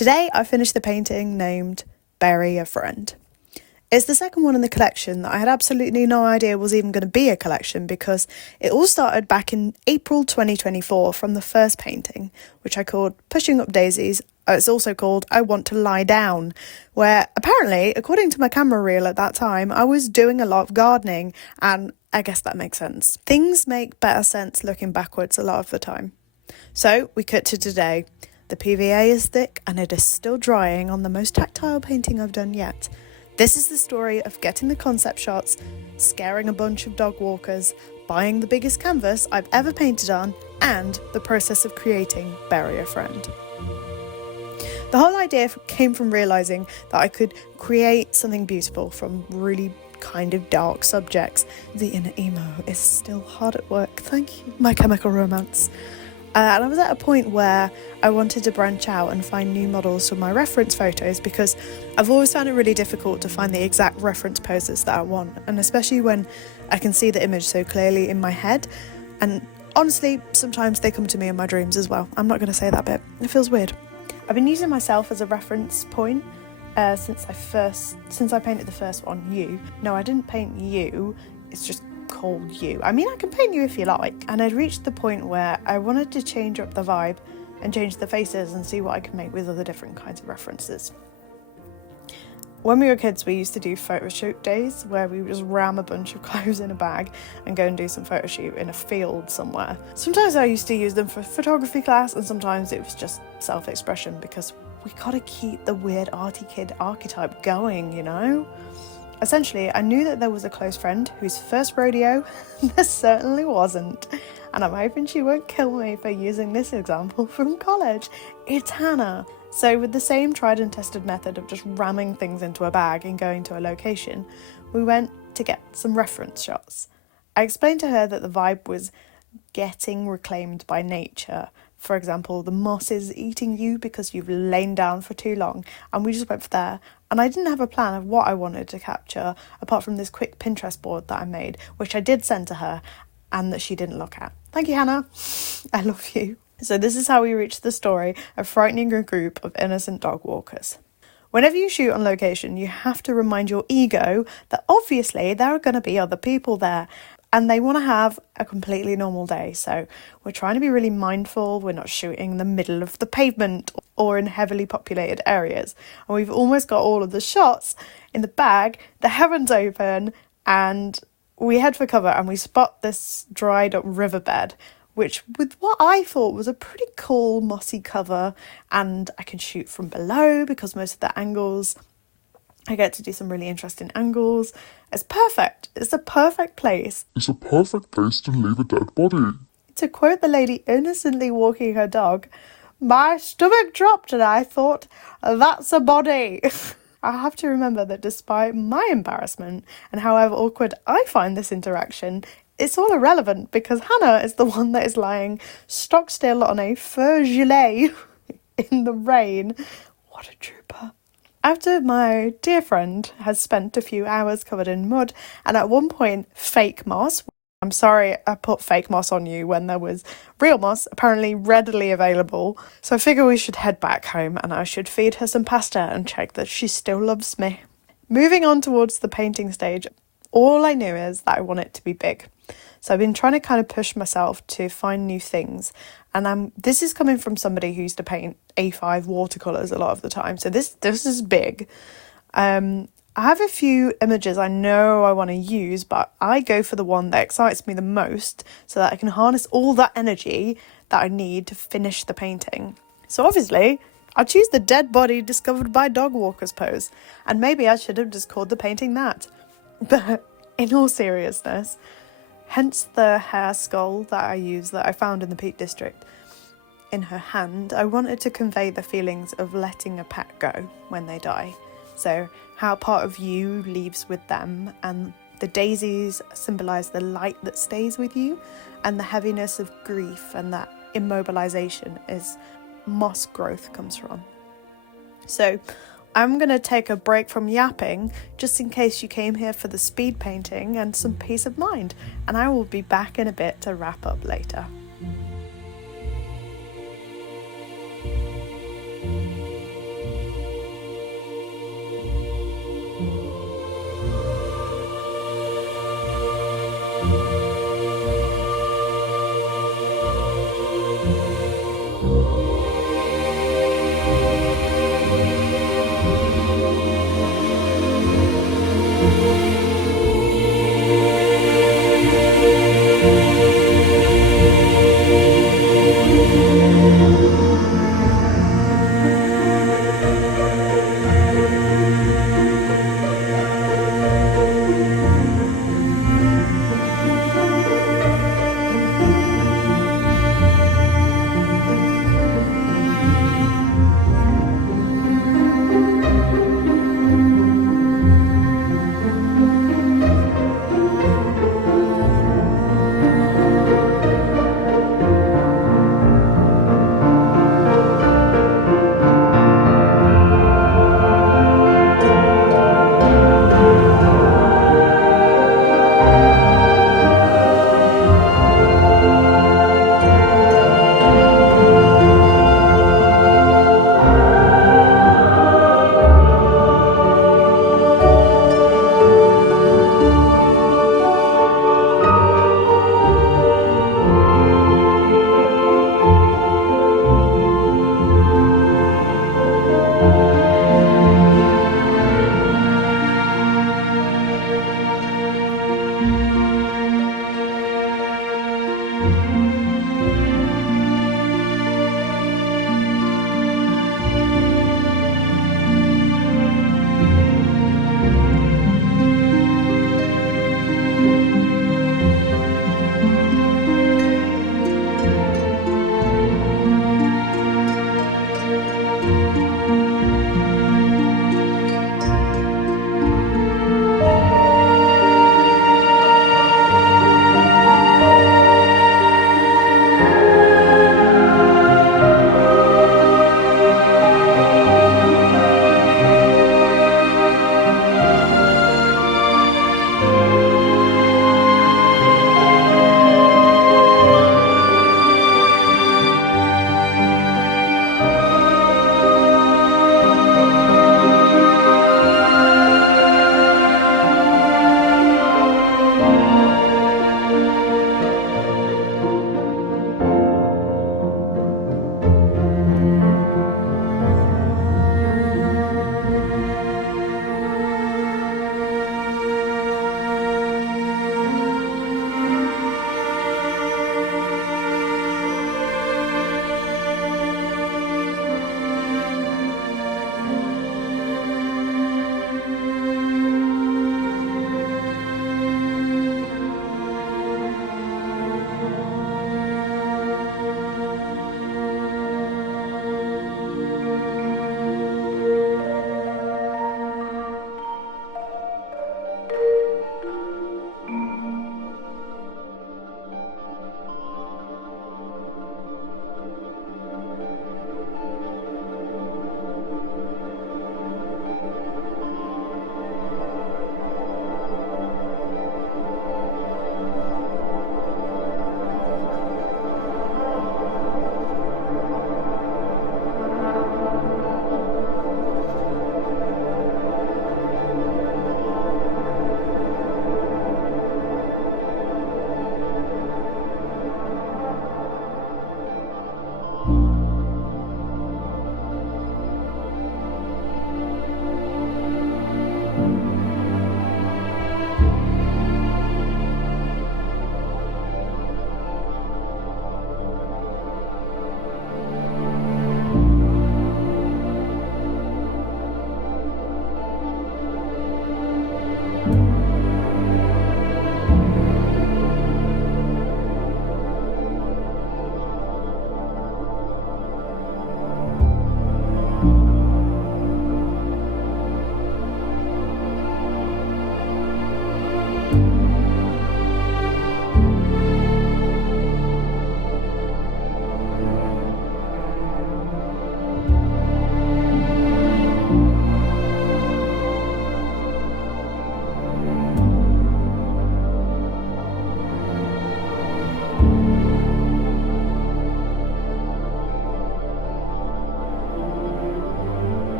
Today I finished the painting named Bury a Friend. It's the second one in the collection that I had absolutely no idea was even going to be a collection, because it all started back in April 2024 from the first painting, which I called Pushing Up Daisies. It's also called I Want to Lie Down, where apparently, according to my camera reel at that time, I was doing a lot of gardening, and I guess that makes sense. Things make better sense looking backwards a lot of the time. So we cut to today. The PVA is thick and it is still drying on the most tactile painting I've done yet. This is the story of getting the concept shots, scaring a bunch of dog walkers, buying the biggest canvas I've ever painted on, and the process of creating Bury a Friend. The whole idea came from realising that I could create something beautiful from really kind of dark subjects. The inner emo is still hard at work, thank you, My Chemical Romance. And I was at a point where I wanted to branch out and find new models for my reference photos, because I've always found it really difficult to find the exact reference poses that I want, and especially when I can see the image so clearly in my head. And honestly, sometimes they come to me in my dreams as well. I'm not going to say that bit, it feels weird. I've been using myself as a reference point since I painted the first one, You. No, I didn't paint you, it's just called You. I mean, I can paint you if you like. And I'd reached the point where I wanted to change up the vibe and change the faces and see what I could make with other different kinds of references. When we were kids, we used to do photo shoot days where we would just ram a bunch of clothes in a bag and go and do some photo shoot in a field somewhere. Sometimes I used to use them for photography class, and sometimes it was just self-expression, because we gotta keep the weird arty kid archetype going, you know? Essentially, I knew that there was a close friend whose first rodeo there certainly wasn't, and I'm hoping she won't kill me for using this example from college. It's Hannah. So with the same tried and tested method of just ramming things into a bag and going to a location, we went to get some reference shots. I explained to her that the vibe was getting reclaimed by nature. For example, the moss is eating you because you've lain down for too long, and we just went for there. And I didn't have a plan of what I wanted to capture, apart from this quick Pinterest board that I made, which I did send to her, and that she didn't look at. Thank you, Hannah. I love you. So this is how we reached the story of frightening a group of innocent dog walkers. Whenever you shoot on location, you have to remind your ego that obviously there are going to be other people there, and they want to have a completely normal day. So we're trying to be really mindful. We're not shooting in the middle of the pavement or in heavily populated areas. And we've almost got all of the shots in the bag. The heavens open, and we head for cover, and we spot this dried up riverbed, which with what I thought was a pretty cool mossy cover, and I can shoot from below because most of the angles, I get to do some really interesting angles. It's perfect. It's a perfect place. It's a perfect place to leave a dead body. To quote the lady innocently walking her dog, my stomach dropped and I thought, that's a body. I have to remember that despite my embarrassment and however awkward I find this interaction, it's all irrelevant because Hannah is the one that is lying stock still on a fur gilet in the rain. What a trooper. After my dear friend has spent a few hours covered in mud and at one point fake moss, I'm sorry I put fake moss on you when there was real moss apparently readily available, so I figure we should head back home and I should feed her some pasta and check that she still loves me. Moving on towards the painting stage, all I knew is that I want it to be big. So I've been trying to kind of push myself to find new things. And this is coming from somebody who used to paint A5 watercolours a lot of the time. So this is big. I have a few images I know I want to use, but I go for the one that excites me the most so that I can harness all that energy that I need to finish the painting. So obviously, I choose the dead body discovered by dog walkers pose. And maybe I should have just called the painting that. But in all seriousness, hence the hair skull that I use that I found in the Peak District. In her hand, I wanted to convey the feelings of letting a pet go when they die. So how part of you leaves with them, and the daisies symbolise the light that stays with you, and the heaviness of grief and that immobilisation is moss growth comes from. So I'm going to take a break from yapping just in case you came here for the speed painting and some peace of mind, and I will be back in a bit to wrap up later.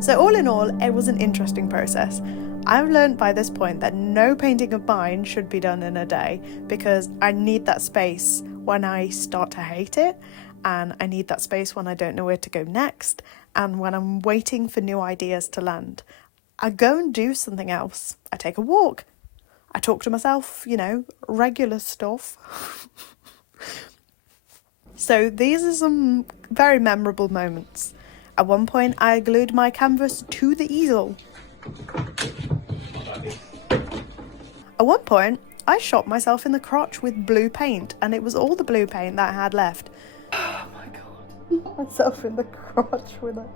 So all in all, it was an interesting process. I've learned by this point that no painting of mine should be done in a day, because I need that space when I start to hate it, and I need that space when I don't know where to go next, and when I'm waiting for new ideas to land. I go and do something else. I take a walk. I talk to myself, regular stuff. So these are some very memorable moments. At one point, I glued my canvas to the easel. At one point, I shot myself in the crotch with blue paint, and it was all the blue paint that I had left. Oh my god. Myself in the crotch with it.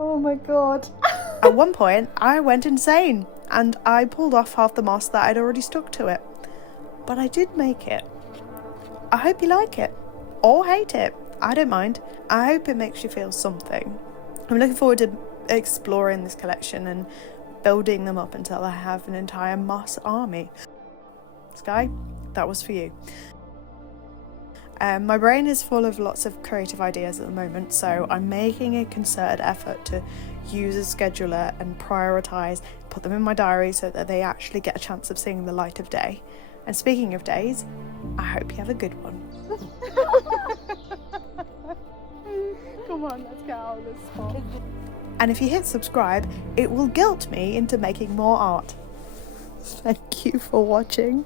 Oh my god. At one point, I went insane, and I pulled off half the moss that I'd already stuck to it. But I did make it. I hope you like it. Or hate it. I don't mind. I hope it makes you feel something. I'm looking forward to exploring this collection and building them up until I have an entire moss army. Sky, that was for you. My brain is full of lots of creative ideas at the moment, so I'm making a concerted effort to use a scheduler and prioritise, put them in my diary so that they actually get a chance of seeing the light of day. And speaking of days, I hope you have a good one. Come on, let's get out of this spot. And if you hit subscribe, it will guilt me into making more art. Thank you for watching.